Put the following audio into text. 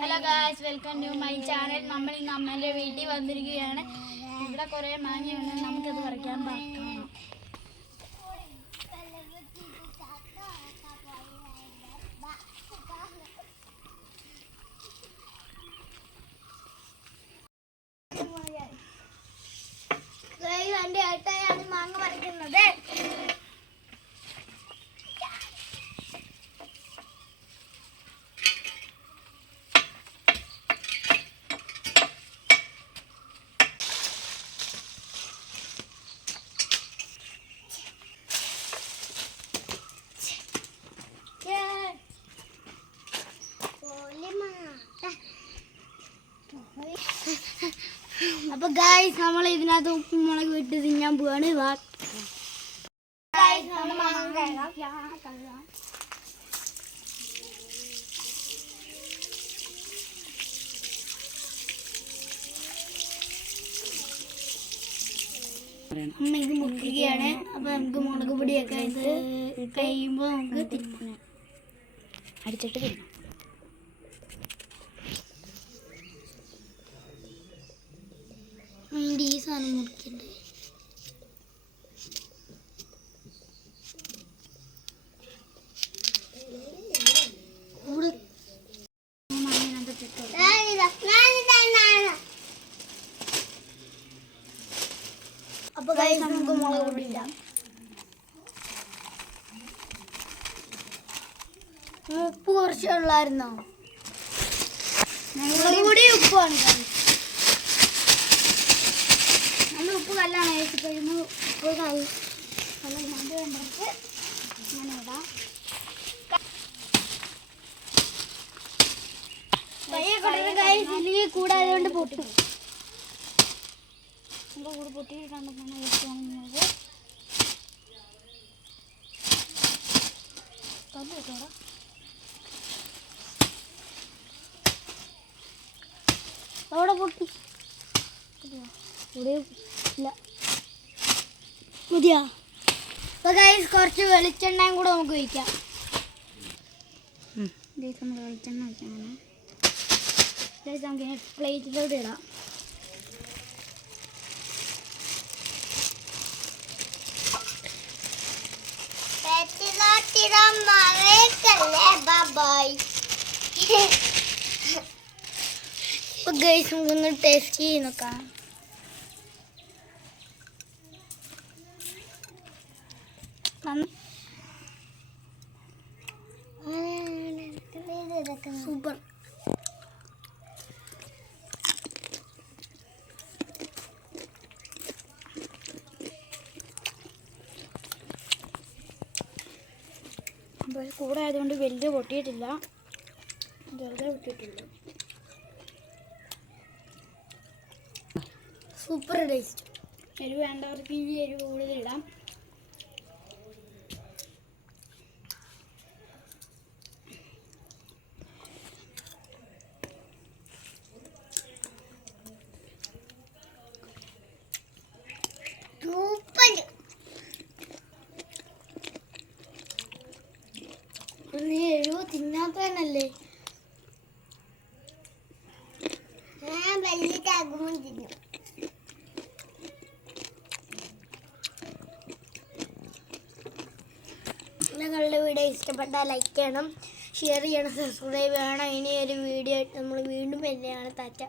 Hello guys welcome to my channel നമ്മൾ ഇന്ന് അമ്മേന്റെ വീട്ടിൽ വന്നിരിക്കുകയാണ്. ഇവിടെ കുറേ മാങ്ങയുണ്ട്. നമുക്കത് പറിക്കാൻ പാക്കണം അപ്പൊ ഗായ്സ് നമ്മൾ ഇതിനകത്ത് ഉപ്പും മുളക് ഇട്ട് തിന്നാൻ പോവാണ്. വാ. അമ്മ ഇത് മുക്കുകയാണ് അപ്പൊ നമുക്ക് മുളക് പൊടിയൊക്കെ ഇത് കഴിയുമ്പോ നമുക്ക് തിന്നാം. അടിച്ചിട്ട് തിന്നാം അതിന്റെ ഈ സാധനം മുറിക്കണ്ടേ? അപ്പൊ നമുക്ക് മുളക് ഉപ്പ് കുറച്ചുള്ളായിരുന്നോ ഞങ്ങളുടെ കൂടി ഉപ്പാണ് guys. നല്ല ഉപ്പ് കല്ലാണ് കഴിച്ച് കഴിയുമ്പോൾ ഹലോ ഞാൻ വേണ്ടത് ഇങ്ങനെ ഇടാം. ഇല്ലെങ്കിൽ കൂടായതുകൊണ്ട് പൊട്ടും. നമ്മുടെ കൂടെ പൊട്ടിയിട്ടുണ്ടെന്നാണ് വെച്ചുകൊണ്ടിരുന്നത് കല്ല് വെച്ചോടാ അവിടെ പൊട്ടി. ഇല്ല. മതിയാ? അപ്പൊ ഗൈസ് കുറച്ച് വെളിച്ചെണ്ണയും കൂടെ നമുക്ക് ഒഴിക്കാം. ഗൈസ് നമ്മൾ വെളിച്ചെണ്ണ ഗൈസ് നമുക്ക് പ്ലേറ്റിലോട്ട് ഇടാം. ഗൈസ് നമുക്കൊന്ന് ടേസ്റ്റ് ചെയ്ത് നോക്കാം. സൂപ്പർ. കൂടെ ആയതുകൊണ്ട് വലിയ പൊട്ടിയിട്ടില്ല. ചെറുതെ പൊട്ടിയിട്ടില്ല സൂപ്പർ ടേസ്റ്റ്. എരിവ് വേണ്ടവർക്ക് ഈ എരിവ് കൂടുതലിടാം തിന്നാത്തതന്നല്ലേ ഞാൻ ടാഗും തിന്നു നിങ്ങളുടെ വീഡിയോ ഇഷ്ടപ്പെട്ടാൽ ലൈക്ക് ചെയ്യണം ഷെയർ ചെയ്യണം സബ്സ്ക്രൈബ് ചെയ്യണം. ഇനി ഒരു വീഡിയോ നമ്മൾ വീണ്ടും വരുന്നതാണ്. താറ്റ